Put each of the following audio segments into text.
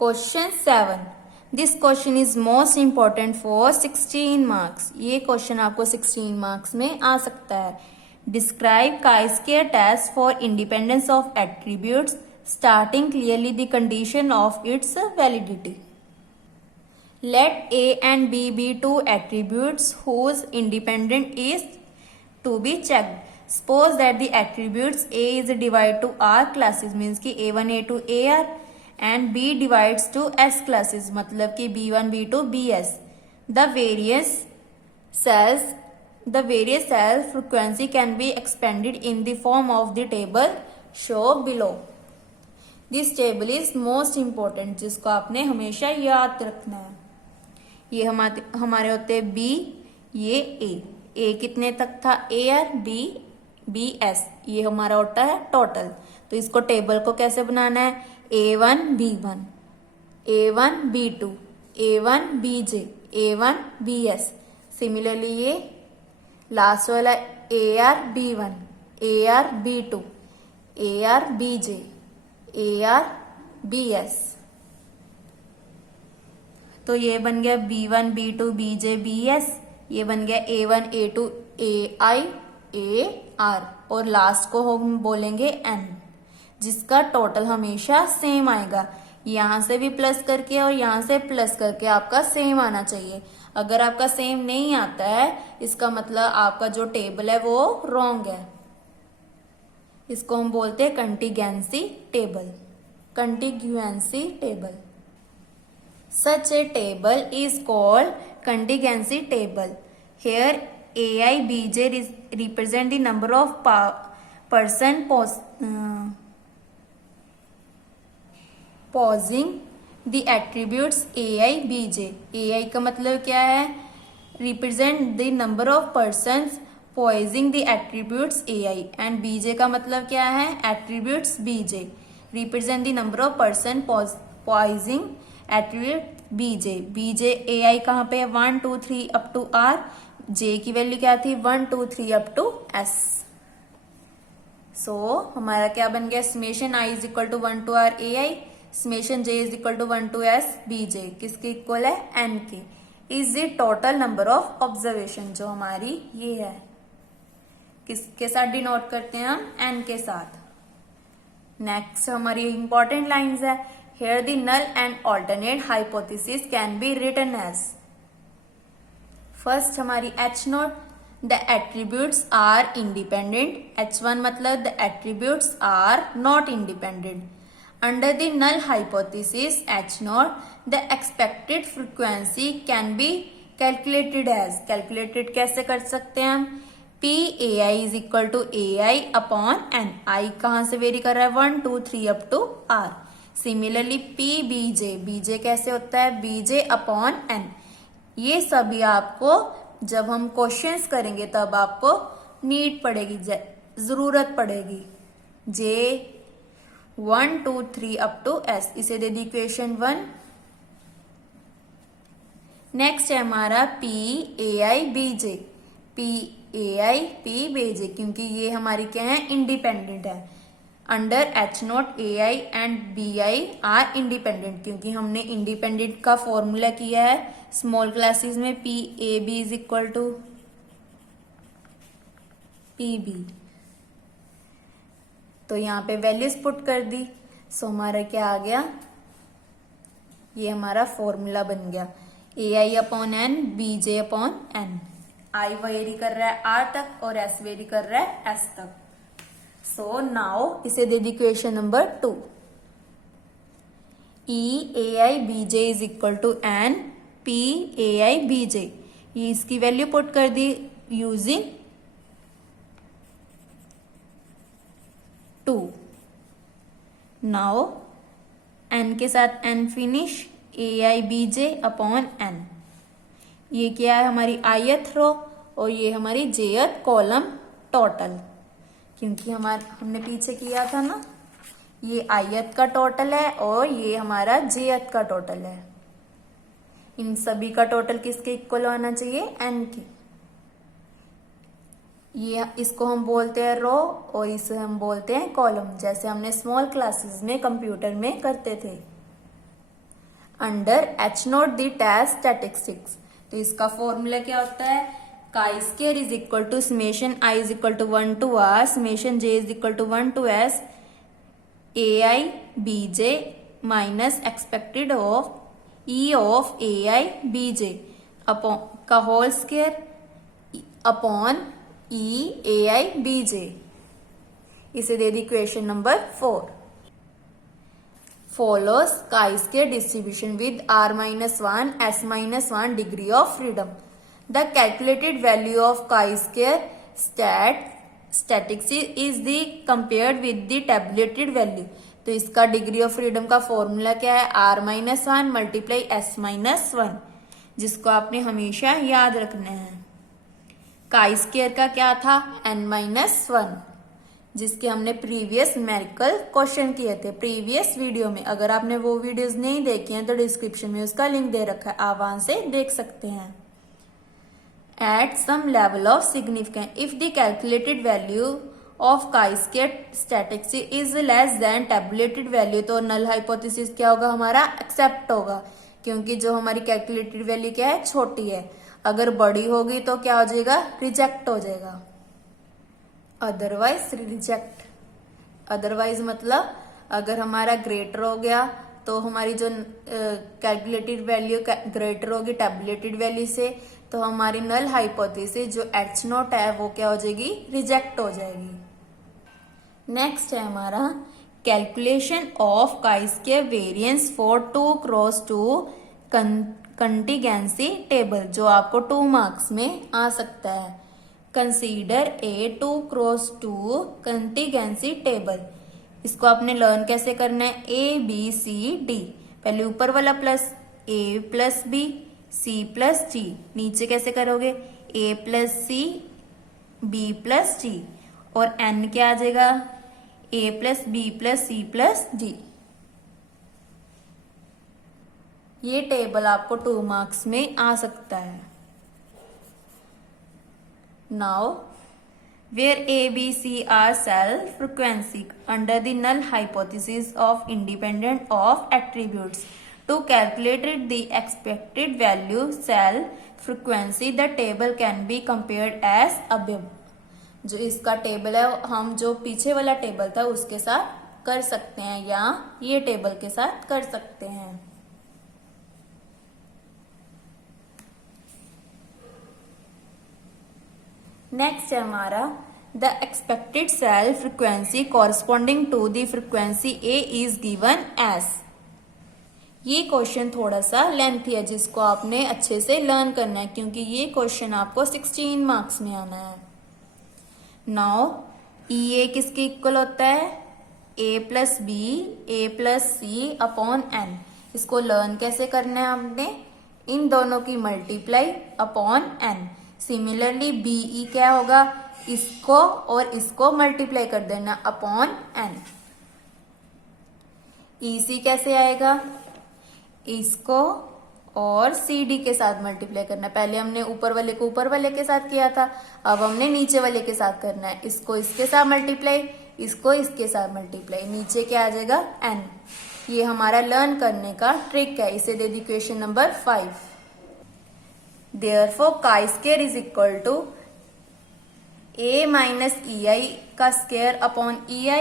Question 7। This question is most important for 16 marks. ये question आपको 16 marks में आ सकता है। Describe chi-square test for independence of attributes starting clearly the condition of its validity. Let A and B be two attributes whose independent is to be checked. Suppose that the attributes A is divided to R classes, means कि A1 A2 AR and B divides to S classes, मतलब कि B1 B2 BS. The various cell frequency can be expanded in the form of the table shown below. This table is most important, जिसको आपने हमेशा याद रखना है। ये हमारे होते हैं बी, ये ए कितने तक था ए आर बी एस, ये हमारा होता है टोटल। तो इसको टेबल को कैसे बनाना है, A1 B1, A1 B2, A1 BJ, A1 BS। Similarly ये लास्ट वाला AR B1, AR B2, AR BJ, AR BS। तो ये बन गया B1 B2 BJ BS, ये बन गया A1 A2 AI AR, और लास्ट को हम बोलेंगे N, जिसका टोटल हमेशा सेम आएगा। यहां से भी प्लस करके और यहां से प्लस करके आपका सेम आना चाहिए। अगर आपका सेम नहीं आता है, इसका मतलब आपका जो टेबल है वो रॉन्ग है। इसको हम बोलते हैं contingency table, contingency table. Such a table is called contingency table. Here AI BJ represent the number of person pausing the attributes AI BJ. AI का मतलब क्या है, represent the number of persons poising the attributes AI, and BJ का मतलब क्या है, attributes BJ represent the number of person poising attribute BJ. BJ A I कहाँ पे है, 1 2 3 अप टू आर। जे की वैल्यू क्या थी, 1 2 3 अप टू एस। सो हमारा क्या बन गया, summation I is equal to 1 to R A I, summation J is equal to 1 to S BJ. किसके इक्वल है, एन के। Is the total number of observation, जो हमारी ये है, किसके साथ डिनोट करते हैं हम, एन के साथ। नेक्स्ट हमारी इंपॉर्टेंट लाइंस है। Here the null and alternate hypothesis can be written as, first हमारी H note, the attributes are independent, H1 मतलब the attributes are not independent. Under the null hypothesis H note, the expected frequency can be calculated as, calculated कैसे कर सकते हैं हम, P AI is equal to AI upon N। I कहाँ से very कर रहा है, 1 2 3 up to R। Similarly P BJ, BJ कैसे होता है, बीजे अपॉन एन। ये सभी आपको जब हम क्वेश्चंस करेंगे तब आपको नीड पड़ेगी, जरूरत पड़ेगी। जे 1 2 3 अप टू एस, इसे दे दी इक्वेशन 1। नेक्स्ट है हमारा P A I BJ, P A I P BJ, क्योंकि ये हमारी क्या है, इंडिपेंडेंट है। Under H naught A I and B I are independent, क्योंकि हमने इंडिपेंडेंट का फॉर्मूला किया है स्मॉल क्लासेस में, P A B is equal to P B. तो यहाँ पे वैल्यूज पुट कर दी। सो हमारा क्या आ गया, ये हमारा फॉर्मूला बन गया, A I upon N B J upon N. I vary कर रहा है आर तक और एस वेरी कर रहा है एस तक। सो नाउ इसे दे दी equation number 2। E A I B J is equal to N P A I B J. ये इसकी वैल्यू पुट कर दी यूजिंग 2। नाउ एन के साथ N finish, A I B J upon N. ये क्या है, हमारी आयथ रो, और ये हमारी जेथ कॉलम टोटल, क्योंकि हमने पीछे किया था ना, ये आयत का टोटल है और ये हमारा जेयत का टोटल है। इन सभी का टोटल किसके इक्वल होना चाहिए, एन के। ये इसको हम बोलते हैं रो और इसे हम बोलते हैं कॉलम, जैसे हमने स्मॉल क्लासेस में कंप्यूटर में करते थे। Under H naught the test statistics. तो इसका फॉर्मूला क्या होता है, chi square is equal to summation I is equal to 1 to r summation j is equal to 1 to s A I B J minus expected of E of A I B J upon का whole square upon E A I B J. इसे दे दी equation number 4। follows chi-square distribution with r-1 s-1 degree of freedom. The calculated value of chi-square statistics is the compared with the tabulated value. तो इसका degree of freedom का formula क्या है, r-1 multiply s-1, जिसको आपने हमेशा याद रखना है। काई स्क्वायर का क्या था, n-1, जिसके हमने प्रीवियस न्यूमेरिकल क्वेश्चन किए थे प्रीवियस वीडियो में। अगर आपने वो वीडियोस नहीं देखी हैं तो डिस्क्रिप्शन में उसका लिंक दे रखा है, आप वहां से देख सकते हैं। At some level of significance if the calculated value of chi-square statistics is less than tabulated value, तो नल हाइपोथेसिस क्या होगा, हमारा एक्सेप्ट होगा, क्योंकि जो हमारी कैलकुलेटेड वैल्यू क्या है, छोटी है। अगर बड़ी होगी तो क्या हो जाएगा, रिजेक्ट हो जाएगा। अदरवाइज रिजेक्ट, अदरवाइज मतलब अगर हमारा ग्रेटर हो गया तो हमारी जो कैलकुलेटेड वैल्यू ग्रेटर होगी टेबुलेटेड वैल्यू से, तो हमारी नल हाइपोथेसिस जो एच नॉट है वो क्या हो जाएगी, रिजेक्ट हो जाएगी। नेक्स्ट है हमारा calculation of chi-square variance for 2 cross 2 contingency table, जो आपको 2 मार्क्स में आ सकता है। Consider a 2 cross 2 contingency table. इसको आपने लर्न कैसे करना है, ए बी सी डी, पहले ऊपर वाला plus A plus B C plus G, नीचे कैसे करोगे, A plus C B plus G, और एन क्या आ जाएगा, A plus B plus C plus D. ये टेबल आपको 2 मार्क्स में आ सकता है। Now, where A, B, C are cell frequency under the null hypothesis of independent of attributes. To calculate the expected value cell frequency, the table can be compared as above. जो इसका table है हम जो पीछे वाला table था उसके साथ कर सकते हैं या ये टेबल के साथ कर सकते हैं। नेक्स्ट है हमारा the expected cell frequency corresponding to the frequency A is given as. ये क्वेश्चन थोड़ा सा लेंथी है जिसको आपने अच्छे से लर्न करना है, क्योंकि ये क्वेश्चन आपको 16 मार्क्स में आना है। नाउ ई ए किसके इक्वल होता है, A plus B A plus C upon N. इसको लर्न कैसे करना है, हमने इन दोनों की multiply upon N. Similarly B E क्या होगा, इसको और इसको मल्टीप्लाई कर देना अपॉन एन। ईसी कैसे आएगा, इसको और सी डी के साथ मल्टीप्लाई करना। पहले हमने ऊपर वाले को ऊपर वाले के साथ किया था, अब हमने नीचे वाले के साथ करना है। इसको इसके साथ मल्टीप्लाई, इसको इसके साथ मल्टीप्लाई, नीचे क्या आ जाएगा एन। ये हमारा लर्न करने का ट्रिक है। इसे दे दी equation number 5। Therefore, chi-square is equal to a minus ei का square upon ei,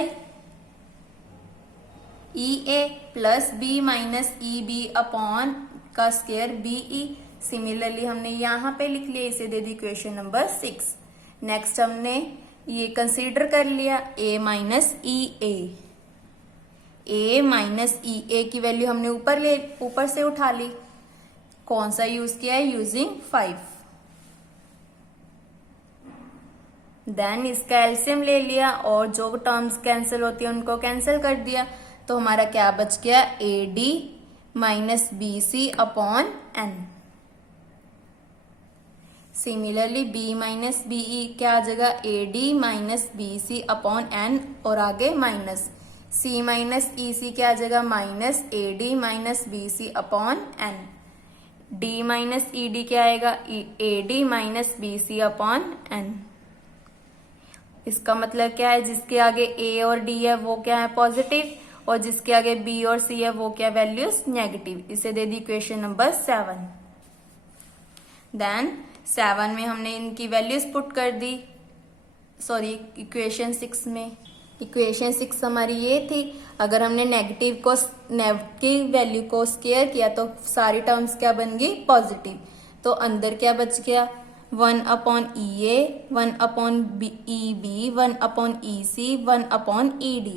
ea plus b minus eb upon का स्क्वायर be। सिमिलरली हमने यहाँ पे लिख लिया, इसे दे दी इक्वेशन नंबर 6। नेक्स्ट हमने ये कंसीडर कर लिया a minus e a minus e a की वैल्यू हमने ऊपर से उठा ली। कौन सा यूज किया है, यूजिंग 5। देन इसका एलसीएम ले लिया और जो टर्म्स कैंसिल होती है उनको कैंसिल कर दिया, तो हमारा क्या बच गया, A D minus B C upon N. Similarly B minus B E क्या आ जाएगा, A D minus B C upon N, और आगे माइनस सी माइनस ई सी क्या आ जाएगा, minus A D minus B C upon N. D minus E D क्या आएगा, A D minus B C upon N. इसका मतलब क्या है, जिसके आगे ए और डी है वो क्या है, पॉजिटिव, और जिसके आगे बी और सी है वो क्या वैल्यूज नेगेटिव। इसे दे दी इक्वेशन नंबर 7। देन 7 में हमने इनकी वैल्यूज पुट कर दी, सॉरी इक्वेशन 6 में। इक्वेशन 6 हमारी ये थी, अगर हमने नेगेटिव वैल्यू को स्क्वायर किया तो सारी टर्म्स क्या बन गई पॉजिटिव। तो अंदर क्या बच गया 1/EA, 1/EB, 1/EC, 1/ED।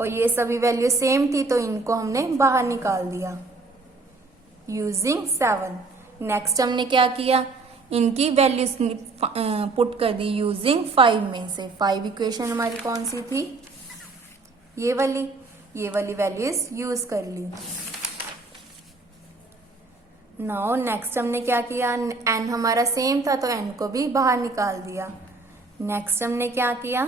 और ये सभी वैल्यू सेम थी तो इनको हमने बाहर निकाल दिया यूजिंग 7। नेक्स्ट हमने क्या किया, इनकी वैल्यूज पुट कर दी यूजिंग 5 में से। 5 इक्वेशन हमारी कौन सी थी, ये वाली वैल्यूज यूज कर ली। नाउ नेक्स्ट हमने क्या किया, n हमारा सेम था तो n को भी बाहर निकाल दिया। नेक्स्ट हमने क्या किया,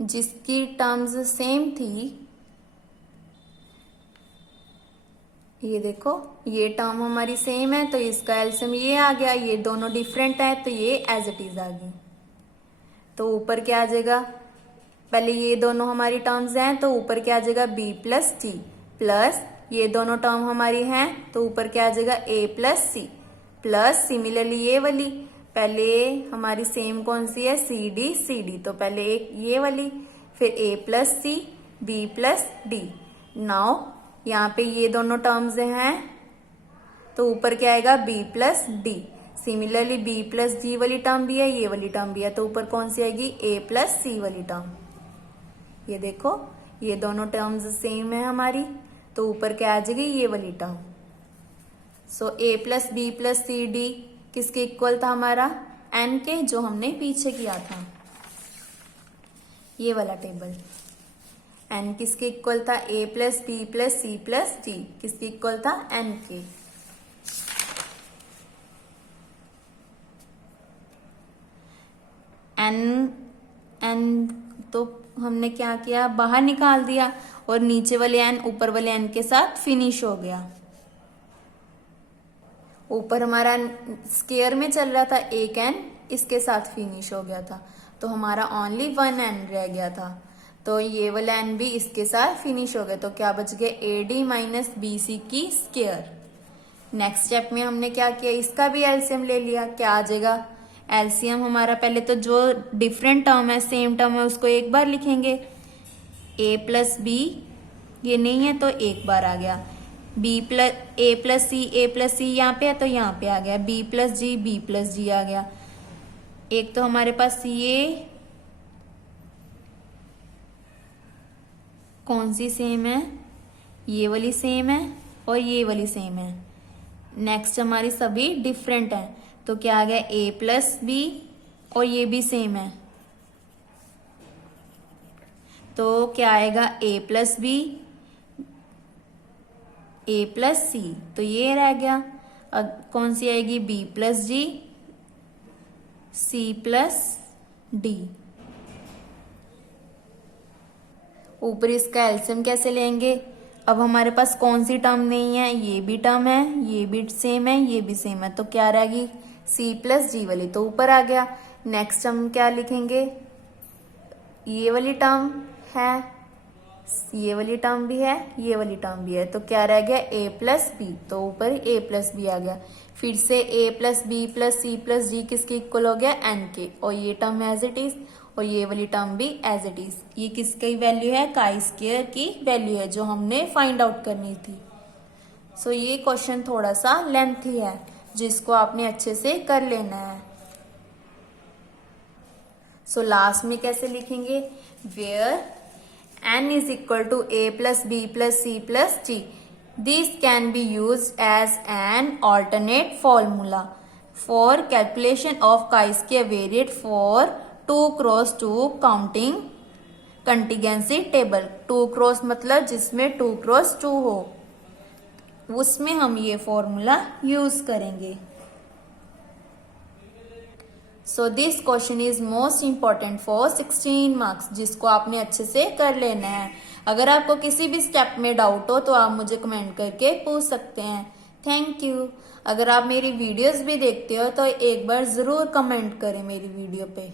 जिसकी टर्म्स सेम थी, ये देखो ये टर्म हमारी सेम है तो इसका एलसीएम ये आ गया, ये दोनों डिफरेंट है तो ये एज इट इज आ गई। तो ऊपर क्या आ जाएगा, पहले ये दोनों हमारी टर्म्स हैं तो ऊपर क्या आ जाएगा b प्लस टी, प्लस ये दोनों टर्म हमारी हैं तो ऊपर क्या आ जाएगा a plus C, plus similarly ये वाली पहले हमारी सेम कौन सी है सी डी, तो पहले एक ये वाली फिर a plus C b plus D. Now यहाँ पे ये दोनों टर्म्स हैं तो ऊपर क्या आएगा b plus D. Similarly b plus D वाली टर्म भी है, ये वाली टर्म भी है तो ऊपर कौन सी आएगी a प्लस सी वाली टर्म। ये देखो ये दोनों टर्म्स सेम है हमारी तो ऊपर क्या आ जाएगी ये वाली term. So a plus B plus C D किसके इक्वल था हमारा n के, जो हमने पीछे किया था ये वाला टेबल। n किसके इक्वल था a plus B plus C plus D, किसके इक्वल था n के। n तो हमने क्या किया बाहर निकाल दिया और नीचे वाले n ऊपर वाले n के साथ फिनिश हो गया। ऊपर हमारा स्क्वायर में चल रहा था एक n इसके साथ फिनिश हो गया था तो हमारा ओनली 1 n रह गया था तो ये वाला n भी इसके साथ फिनिश हो गया तो क्या बच गया AD माइनस BC की स्क्वायर। नेक्स्ट स्टेप में हमने क्या किया, इसका भी एलसीएम ले लिया। क्या आ जाएगा एलसीएम हमारा, पहले तो जो डिफरेंट टर्म है सेम टर्म है उसको एक बार लिखेंगे, a प्लस बी ये नहीं है तो एक बार आ गया, a प्लस सी यहाँ पे है तो यहाँ पे आ गया, b प्लस जी आ गया। एक तो हमारे पास ये कौन सी सेम है, ये वाली सेम है और ये वाली सेम है। नेक्स्ट हमारी सभी डिफरेंट है तो क्या आ गया a प्लस बी और ये भी सेम है तो क्या आएगा a plus b a plus c, तो ये रह गया। अब कौन सी आएगी b plus g c plus d. ऊपर इसका एलसीएम कैसे लेंगे, अब हमारे पास कौन सी टर्म नहीं है, ये भी टर्म है, ये भी सेम है, ये भी सेम है तो क्या रहेगी c प्लस जी वाली, तो ऊपर आ गया। नेक्स्ट हम क्या लिखेंगे, ये वाली टर्म है, ये वाली टर्म भी है, ये वाली टर्म भी है तो क्या रह गया a प्लस बी, तो ऊपर a प्लस बी आ गया। फिर से a plus B plus C plus D किसके इक्वल हो गया n के, और ये टर्म एज इट इज और ये वाली टर्म भी एज इट इज। ये किसकी वैल्यू है, काई स्क्वायर की वैल्यू है जो हमने फाइंड आउट करनी थी। सो ये क्वेश्चन थोड़ा सा लेंथी है जिसको आपने अच्छे से कर लेना है। सो लास्ट में कैसे लिखेंगे, where n is equal to a plus b plus c plus d. This can be used as an alternate formula for calculation of chi-square variate for 2 cross 2 counting contingency table. 2 cross मतलब जिसमें 2 cross 2 हो उसमें हम ये formula use करेंगे। So this question is most important for 16 marks जिसको आपने अच्छे से कर लेना है। अगर आपको किसी भी स्टेप में डाउट हो तो आप मुझे कमेंट करके पूछ सकते हैं। Thank you. अगर आप मेरी वीडियोस भी देखते हो तो एक बार जरूर कमेंट करें मेरी वीडियो पे।